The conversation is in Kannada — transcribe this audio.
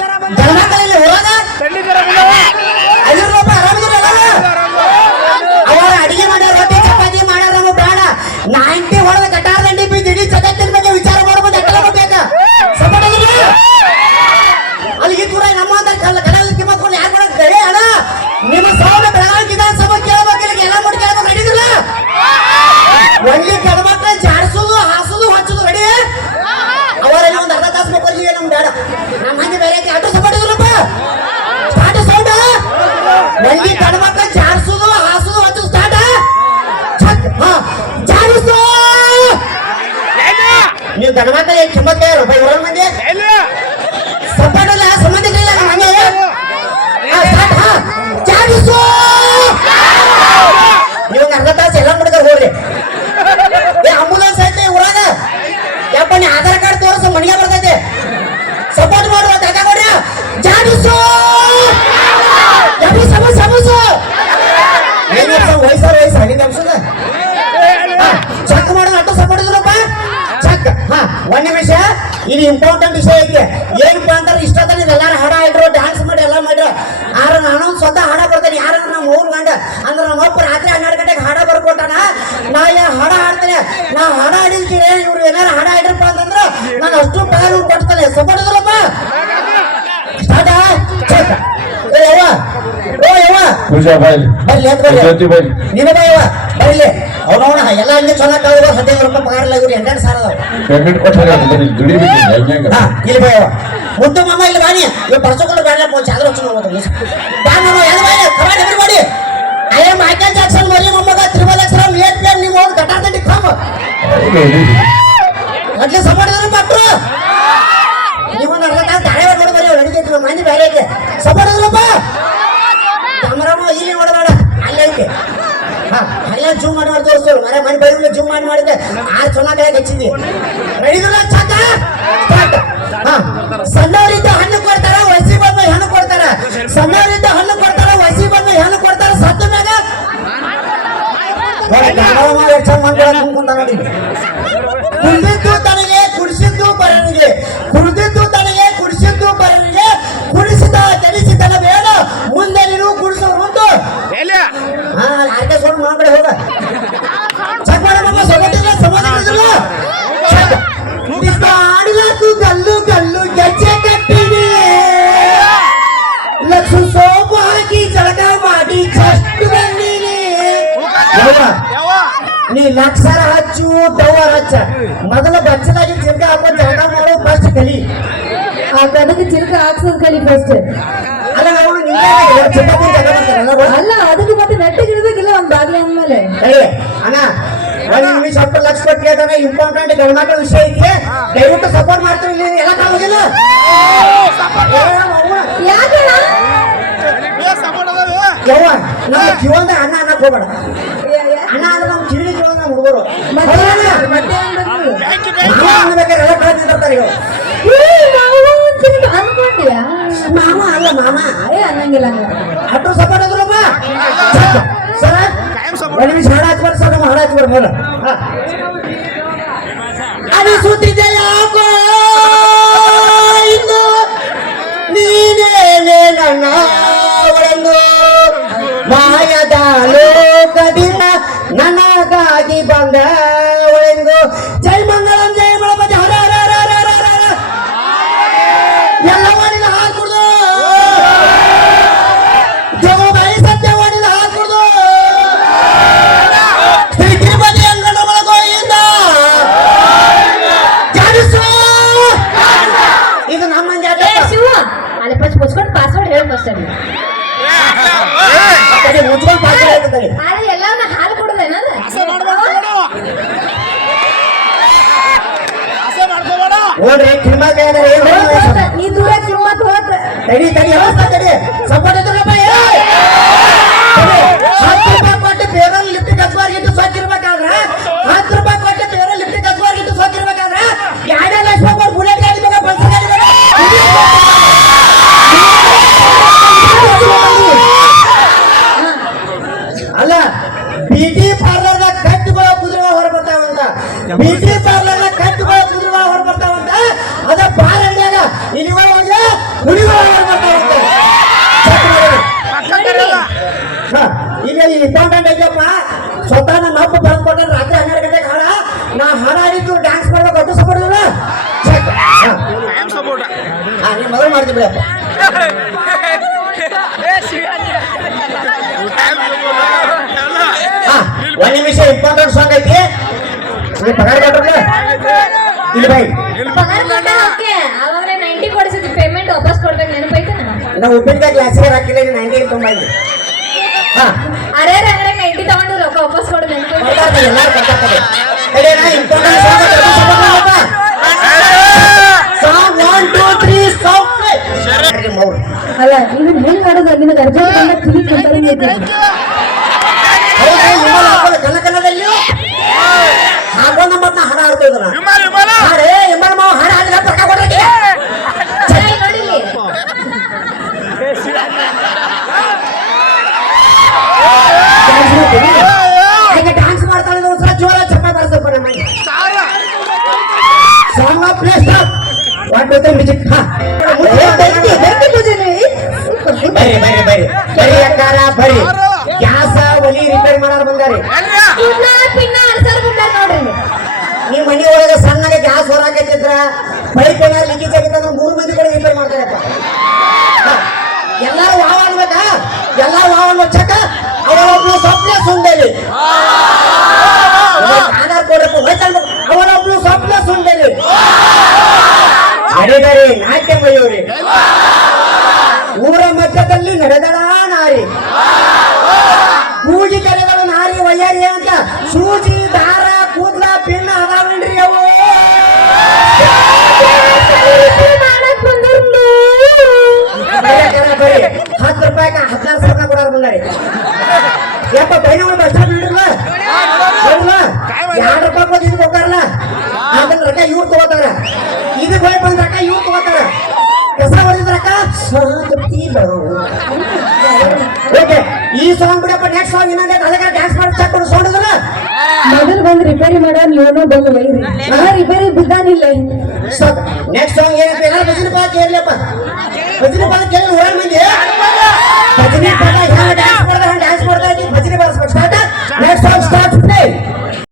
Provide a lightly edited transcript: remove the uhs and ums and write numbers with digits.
ಗಣಮಕ್ಕಳಲ್ಲಿ ಹೋಗ ಐನೂರು ರೂಪಾಯಿ ಆರಾಮಿದ್ರಲ್ಲ ಅವರ ಅಡಿಗೆ ಮಾಡ್ಯಾರ ರೊಟ್ಟಿ ಚಪಾತಿ ಮಾಡ್ಯಾರ ನಮಗೆ ಬೇಡ 90 ಹೊಡೆದ ಗಟಾರ ದಂಡಿ ಬಿದ್ದು ಇಡೀ ಜಗತ್ತಿನ ಬಗ್ಗೆ ವಿಚಾರ ಮಾಡ್ಬೋದು ಎಕ್ಕಲ ಬೇಕಾ ಸಪೋರ್ಟ್ ಅಲ್ಲಿ ದೂರ ನಮ್ಮ ಅಂತ ಕನ್ನಡ ಕಿಮ್ಮತ್ಕೊಂಡು ಯಾರು ಮಾಡೋದು ಗಡೆ ಅಣ್ಣ ನಿಮ್ಮ ಸೌಲ ಬೆಳಗಾವಿ ವಿಧಾನಸಭೆ ಕೇಳಬೇಕು ಎಲ್ಲ ಮಾಡಿ ಕೇಳಬೇಕು ರೆಡಿದಿಲ್ಲ ಒಳ್ಳೆ ಗಣಮಕ್ಕಳ ಜಾಡಿಸೋದು ಹಾಸೋದು ಹಚ್ಚೋದು ರೆಡಿ ಅವರಲ್ಲಿ ಒಂದು ಅರ್ಧ ತಾಸು ಮಕ್ಕಳಿಗೆ ನಮ್ಗೆ ಬೇಡ ನಮ್ಮ ಮಂದಿ ಬೇರೆ ಆಟೋ ಸಪೋರ್ಟ್ ಇದ್ರಪ್ಪ ಸ್ಟಾರ್ಟ್ ಸೌಂಡ್ ಒಳ್ಳೆ ಗಣಮಕ್ಕಳ ಜಾಡಿಸೋದು ಹಾಸೋದು ಹಚ್ಚೋದು ಸ್ಟಾರ್ಟ್ ಜಾಡಿಸೋ ನೀವು ಗಣಮಕ್ಕಳ ಕಿಮ್ಮತ್ ರೂಪಾಯಿ ಊರ ಮಂದಿ ಸಪೋರ್ಟ್ ಅಲ್ಲ ಸಂಬಂಧಿಕರಿಲ್ಲ ನಮ್ಮ ಮಂದಿ ಜಾಡಿಸೋ ನೀವು ಅರ್ಧ ತಾಸು ಎಲ್ಲ ಮುಡ್ಕರ್ ಹೋಗ್ರಿ ಆಂಬುಲೆನ್ಸ್ ಐತೆ ಊರಾಗ ಯಪ್ಪ ನೀ ಆಧಾರ್ ಕಾರ್ಡ್ ತೋರಿಸ ಮನೆಗೆ ಬರ್ತೈತೆ ಸಪೋರ್ಟ್ ಮಾಡುವ ಜಾಗ ಕೊಡ್ರಿ ಜಾಡಿಸು ಸಮಸ್ಯೆ ವಯಸ್ಸು ಹಳ್ಳಿದ ಅಂಶದ ಚೆಕ್ ಮಾಡೋದು ಅಟ್ಟು ಸಪೋರ್ಟ್ ಇದ್ರಪ್ಪ ಚೆಕ್ ಒಂದ್ ನಿಮಿಷ ಇದು ಇಂಪಾರ್ಟೆಂಟ್ ವಿಷಯ ಐತಿ ಏನಪ್ಪ ಅಂತಾರೆ ಇಷ್ಟೊತ್ತ ಎಲ್ಲಾರು ಹಾಡ ಇಡ್ರು ಡ್ಯಾನ್ಸ್ ಮಾಡಿ ಎಲ್ಲ ಮಾಡ್ರು ಆರ ನಾನು ಸ್ವತಃ ಹಾಡ ಬರ್ತೇನೆ ಯಾರ ನಮ್ಮ ಊರ್ ಗಂಡ ಅಂದ್ರೆ ನಮ್ಮ ಅಪ್ಪ ರಾತ್ರಿ 12 ಗಂಟೆಗೆ ಹಾಡ ಬರ್ಕೊಟ್ಟಾನ ನಾ ಹಾಡ ಹಾಡ್ತೇನೆ ನಾ ಹಾಡ ಹಾಡಿರ್ತೀನಿ ಇವ್ರು ಏನಾರ ಹಾಡ ಹಾಡಿರಪ್ಪ ಅಂತಂದ್ರೆ ನಾನು ಅಷ್ಟು ಪ್ಯಾನ್ ಕೊಡ್ತಾನೆ ಸಪೋರ್ಟ್ ಇದ್ರಪ್ಪ ಸ್ಟಾರ್ಟ್ ಚೆಕ್ ಪೂಜಾ ಬಾಯ್ಲಿ ನೀನು ಬಾಯವ ಬರ್ಲಿ ಅವನವನ ಎಲ್ಲ ಅಲ್ಲಿ ಚೆನ್ನಾಗಿ 15 ರೂಪಾಯಿ ಪಗಾರ ಇಲ್ಲ ಇವ್ರು 2 ಸಾವಿರ ಪೇಮೆಂಟ್ ಕೊಟ್ಟಾರೆ ಇಲ್ಲಿ ಬಾಯವ ಮುದ್ದು ಮಾಮ ಇಲ್ಲಿ ಬಾನಿ ಇವ್ ಪರ್ಸಗಳು ಬೇಡ ಚಾದ್ರ ಬಾ ಮಾಮ ಯಾರು ಬಾಯಿ command every body I am Michael Jackson ಮರಿ ಮೊಮ್ಮಗ ತ್ರಿಬಲ್ ಲೇಟ್ ಪ್ಲೇನ್ ನೀವು ಹೋಗಿ ಗಟಾರ್ದಂಡಿ ಕಾಮ ಅಟ್ಲೆ ಸಪೋರ್ಟ್ ಇದ್ರು ಡಾಕ್ಟ್ರು ನೀವೊಂದು ಅರ್ಧ ತಾಸು ದಾಳೆ ನೋಡಿ ಬರೀ ನಡೀತೈತಿ ಮಂದಿ ಬೇರೆ ಐತೆ ಸಪೋರ್ಟ್ ಇದ್ರಪ್ಪ ಕ್ಯಾಮರಾಮ ಇಲ್ಲಿ ನೋಡಬೇಡ ಅಲ್ಲೈತೆ ಅಲ್ಲ ಜೂಮ್ ಮಾಡಿ ತೋರಿಸ್ತೇವೆ ಮನೆ ಮನೆ ಬೈಬಲ್ ಜೂಮ್ ಮಾಡಿದ್ದೆ 6 ಚೆನ್ನಾಗಿ ಹೆಚ್ಚಿದ್ವಿ ನಡೀದಿಲ್ಲ ಚಾಕ ಸಣ್ಣವರಿಂದ ಹಣ್ಣು ಕೊಡ್ತಾರ ವಯಸ್ಸಿ ಬಂದ ಹೆಣ್ಣು ಕೊಡ್ತಾರ ಸಣ್ಣವರಿಂದ ಹಣ್ಣು ಕೊಡ್ತಾರ ವಯಸ್ಸಿ ಬಂದ ಹೆಣ್ಣು ಕೊಡ್ತಾರ ಸತ್ತ ಮ್ಯಾಗ ಕುಡಿದಿದ್ದು ತನಗೆ ಕುಡಿಸಿದ್ದು ಬರನಿಗೆ ಕುಡಿದಿದ್ದು ತನಗೆ ಕುಡಿಸಿದ್ದು ಬರನಿಗೆ ಕುಡಿಸಿದ ಕೆಡಿಸಿದನ ಬೇಡ ಮುಂದೆ ನೀನು ಕುಡಿಸೋರು ಉಂಟು ಆರ್ಕೆ ಸೋಡ್ ಮಾಡ್ಬೇಡ ಹೋಗ ಚೆಕ್ ಮಾಡಮ್ಮ ಸಮಾಧಾನ ಆಡಿಲಾಕು ಗಲ್ಲು ಗಲ್ಲು ಗೆಜ್ಜೆ ಕಟ್ಟಿಡಿ ಲಕ್ಷ ಸೋಪು ಹಾಕಿ ಜಳಕ ಮಾಡಿ ಜಸ್ಟ್ ಬಂದಿರಿ ನೀ ಲಕ್ಷರ ಹಚ್ಚು ಟವರ್ ಹಚ್ಚ ಮೊದಲ ಬಚ್ಚಲಾಗಿ ಚಿಲ್ಕ ಹಾಕೊಂಡು ಜಳಕ ಮಾಡೋ ಫಸ್ಟ್ ಕಲಿ ಅದಕ್ಕೆ ಚಿಲ್ಕ ಹಾಕ್ಸೋದ್ ಕಲಿ ಫಸ್ಟ್ ಅಲ್ಲ ಅವನು ಅಲ್ಲ ಅದಕ್ಕೆ ಮತ್ತೆ ನೆಟ್ಟಿಗಿಡ್ಬೇಕಿಲ್ಲ ಒಂದ್ ಬಾಗ್ಲಿ ಅಂದ್ಮೇಲೆ ಅಣ್ಣ 1 ನಿಮಿಷ 10 ಲಕ್ಷ ಕೊಟ್ಟು ಕೇಳ್ತಾನೆ ಇಂಪಾರ್ಟೆಂಟ್ ಗಣಮಕ್ಕಳ ವಿಷಯ ಐತಿ ದಯವಿಟ್ಟು ಸಪೋರ್ಟ್ ಮಾಡ್ತೀವಿ ಎಲ್ಲ ಕಾಗೋದಿಲ್ಲ ಯವ್ವ ನಮ್ಮ ಜೀವನದ ಅಣ್ಣ ಅನ್ನಕ್ ಹೋಗ್ಬೇಡ ಅಣ್ಣ ಅಂದ್ರೆ ನಮ್ಮ ಕಿವಿ ಜೀವನ ಹುಡುಗರು ಬೇಕಾದ್ರೆ ಎಲ್ಲ ಕಡೆ ನಿಂತಿರ್ತಾರೆ ಅನ್ಕೊಂಡ್ಯಾ ಮಾಮ ಅಲ್ಲ ಮಾಮ ಅನ್ನಂಗಿಲ್ಲ ಅಷ್ಟು ಸಪೋರ್ಟ್ ಇದ್ರಪ್ಪ ಸರ 1 ನಿಮಿಷ ಹಾಡ ಹಚ್ಬಾರ್ದು ಸರ್ ನಮ್ಮ ಹಾಡ ಹಚ್ಬಾರ್ದು ಮೇಲೆ ಅನಿಸುತ್ತಿದೆ ಯಾಕೋ ಇನ್ನು ನೀನೇನೆ ನನ್ನ ಒಂದು ಮಾಯದ ಲೋಕದಿಂದ ನನಗಾಗಿ ಬಂದ ಒಂದು ಜೈ ಮಂಗಳಂ ಜೈ ಗಣಪತಿ ಹರ ಹರ ಹರ ಹರ ಹರ ಹರ ಎಲ್ಲವರಿಗೂ ಹಾಲು ಕುಡ್ದು ಜೋಬಾಯಿ ಸತ್ಯವಾಣಿನ ಹಾಲು ಕುಡ್ದು ತಿರುಪತಿ ಅಂಗಡ ಒಳಗೋಯಿಂದ ಜಾಡಿಸು ಇದು ನಮ್ಮ ಶಿವ ಅಲ್ಲಿ ಫಸ್ಟ್ ಮುಚ್ಕೊಂಡು ಪಾಸ್ವರ್ಡ್ ಹೇಳಿ ಫಸ್ಟ್ ಮುಚ್ಕೊಂಡು ಪಾಸ್ ಆಗ್ತದೆ ಎಲ್ಲವನ್ನ ಹಾಲು ಕುಡ್ದೇನದ ನೋಡ್ರಿ ಕಿಮ್ಮತ್ ಈ ದೂರ ಕಿಮ್ಮತ್ ಹೋತ ತಡಿ ವ್ಯವಸ್ಥೆ ತಡಿ ಸಪೋರ್ಟ್ ಇದ್ರಪ್ಪ 10 ರೂಪಾಯಿ ಕೊಟ್ಟು ಬೇರೆ ಲಿಫ್ಟ್ ಕಸ್ಬಾರ್ಗಿಟ್ಟು ಸ್ವಚ್ಛಿರ್ಬೇಕಾದ್ರೆ 10 ರೂಪಾಯಿ ಕೊಟ್ಟು ಬೇರೆ ಲಿಫ್ಟ್ ಕಸ್ಬಾರ್ಗಿಟ್ಟು ಸ್ವಚ್ಛಿರ್ಬೇಕಾದ್ರೆ 2 ಲಕ್ಷ ರೂಪಾಯಿ ಬುಲೆಟ್ ಗಾಡಿ ಬೇಕಾ ಬಸ್ ಗಾಡಿ ಬೇಕಾ ಅಲ್ಲ ಬ್ಯೂಟಿ ಪಾರ್ಲರ್ ಕಟ್ಟುಗಳ ಕುದುರೆ ಹೊರ ಬರ್ತಾವಂತ ಬ್ಯೂಟಿ ಪಾರ್ಲರ್ ಕಟ್ಟುಗಳ ಕುದುರೆ ಹೊರ ಬರ್ತಾವಂತ ಅದ ಬಾರ್ ಅಂಗಡಿಯಾಗ ಇಲ್ಲಿ ಹೋಗಿ ಹುಡುಗರು ಹಾಳು ಮಾಡ್ತಾರಂತೆ. ಚೆಕ್ ಮಾಡೋಣ. ಹಾ, ಈಗ ಈ ಇಂಪಾರ್ಟೆಂಟ್ ಐತಪ್ಪ. ಸ್ವತಃ ನಮ್ಮ ಅಪ್ಪ ಬಂದ್ ಕೊಟ್ಟ ರಾತ್ರಿ 12 ಗಂಟೆಗೆ ಹಾಡ. ನಾ ಹಾಡ ಆಡಿದ್ದು ಡ್ಯಾನ್ಸ್ ಮಾಡ್ಬೇಕು ಅಡ್ಡು ಸಪೋರ್ಟ್ ಚೆಕ್. ನೀನ್ ಮೊದಲು ಮಾಡ್ತೀವಿ ಬಿಡಪ್ಪ. ಒಂದ್ ನಿಮಿಷ ಇಂಪಾರ್ಟೆಂಟ್ ಸಾಂಗ್ ಐತಿ. ನೀ ಪಗಾರ ಕೊಟ್ರಲ್ಲ ಇಲ್ಲಿ ಬೈ. ಪಗಾರ ಕೊಟ್ಟ ಓಕೆ. ಅವಾಗ್ಲೇ 90 ಕೊಡಿಸಿದ್ ಪೇಮೆಂಟ್ ವಾಪಸ್ ಕೊಡ್ಬೇಕು ನೆನಪೈತೆ ನನಗೆ. ನಾವು ಉಪ್ಪಿನಕಾಯಿ ಗ್ಲಾಸಿಗೆ ಹಾಕಿಲ್ಲ 90 ತುಂಬ ಇದೆ. ಹಾ ಅರೆ ಅಂಗಡಿಗೆ 90 ತಗೊಂಡು ರೊಕ್ಕ ವಾಪಸ್ ಕೊಡು ನೆನಪೈತೆ. ಎಲ್ಲಾರು ಕೊಡ್ತಾರೆ. ಇಂಪಾರ್ಟೆಂಟ್ ಸಾಂಗ್ 1 2 3 ಸಾಂಗ್ ಅಲ್ಲ ಇದನ್ನ ಹೆಂಗ್ ಮಾಡೋದು ನಿನಗೆ ಅರ್ಜೆಂಟ್ ತಿಳಿ ಕೊಡ್ತಾರೆ. ಕನ್ನ ಕನ್ನಡದಲ್ಲಿ ಹಾಗೊಂದು ಮತ್ತ ಹಾಡ ಆಡ್ತಾ ಇದ್ರ ಹಾಡೇ ಎಂಬಲ್ ಮಾವ ಹಾಡ ಹಾಡಿದ ಪಕ್ಕ ಕೊಡ್ರಿ. ನೋಡಿಲಿ ಈಗ ಡ್ಯಾನ್ಸ್ ಮಾಡ್ತಾಳೆ ಒಂದ್ಸಲ ಜೋರ ಚಪ್ಪ ಬರ್ಸಪ್ಪ ನಮಗೆ. Song play stop 1 2 3 music. ಬರ್ರಿ ಬರ್ರಿ ಬರ್ರಿ ಬರ್ರಿ ಅಕ್ಕಾರ ಬರ್ರಿ. ಗ್ಯಾಸ ಒಲಿ ರಿಪೇರ್ ಮಾಡೋರು ಬಂದಾರಿ. ಪಿನ್ನ ಅನ್ಸರ್ ಬಂದಾರ ನೋಡ್ರಿ. ನೀವು ಮನಿ ಒಳಗೆ ಸಣ್ಣಗೆ ಗ್ಯಾಸ್ ಹೊರಾಕೈತಿದ್ರ ಪೈಪ್ ಏನಾದ್ರು ಲೀಕೇಜ್ ಆಗಿತ್ತ ಅಂದ್ರೆ 3 ಮಂದಿ ಕೂಡ ರಿಪೇರ್ ಮಾಡ್ತಾರಪ್ಪ. ಎಲ್ಲಾರು ವಾವ್ ಅನ್ಬೇಕಾ? ಎಲ್ಲಾರು ವಾವ್ ಅನ್ನೋ ಚಕ್ಕ ಅವಳೊಬ್ಳು ಸ್ವಪ್ನ ಸುಂದರಿ. ಆಧಾರ್ ಕೊಡ್ರಪ್ಪ ಹೋಯ್ತಲ್ಬೇಕು. ಅವಳೊಬ್ಳು ಸ್ವಪ್ನ ಸುಂದರಿ ಅಡಿಗರಿ ನಾಟ್ಯ ಮಯೂರಿ ಊರ ಮಧ್ಯದಲ್ಲಿ ನಡೆದಳ ನಾರಿ. ಕೂಗಿ ಕರೆಗಳು ನಾರಿ ವಯ್ಯಾರಿ ಅಂತ ಸೂಜಿ ದಾರ ಕೂದ್ಲ ಪಿನ್ನ ಅದಾವೇನ್ರಿ ಅವು. ಬರೀ 10 ರೂಪಾಯಿಗೆ 14 ರೂಪಾಯಿ ಕೊಡೋರು ಬಂದಾರಿ. ಯಪ್ಪ ಬೈನಗಳು ಬಸ್ ಸ್ಟಾಪ್ ಬಿಡ್ರಲ್ಲ 2 ರೂಪಾಯಿ ಕೊಟ್ಟು ಇದು ಹೋಗ್ತಾರಲ್ಲ ಅದನ್ನ ರೊಕ್ಕ ಇವ್ರು ತಗೋತಾರ. ಇದು ಹೋಗಿ ಬಂದ ರೊಕ್ಕ ಇವ್ರು ತಗೋತಾರ. ಕಸ ಹೊಡೆದ ರೊಕ್ಕ ಓಕೆ. ಈ ಸಾಂಗ್ ಬಿಡಪ್ಪ. ನೆಕ್ಸ್ಟ್ ಸಾಂಗ್ ಇನ್ನೊಂದೇ ಅದಕ್ಕೆ ಡ್ಯಾನ್ಸ್ ಮಾಡಿ ಚೆಕ್ ಕೊಡು ಸೋಡದಲ್ಲ. ಮೊದಲು ಬಂದು ರಿಪೇರಿ ಮಾಡೋ ನೀವು ಬಂದು ಬೈರಿ. ರಿಪೇರಿ ಬಿದ್ದಾನಿಲ್ಲ. ನೆಕ್ಸ್ಟ್ ಸಾಂಗ್ ಏನಂತ ಎಲ್ಲರೂ ಭಜನೆ ಪಾದ ಕೇಳಲಿಯಪ್ಪ. ಭಜನೆ ಪಾದ ಕೇಳಿ 1 ಮಂದಿ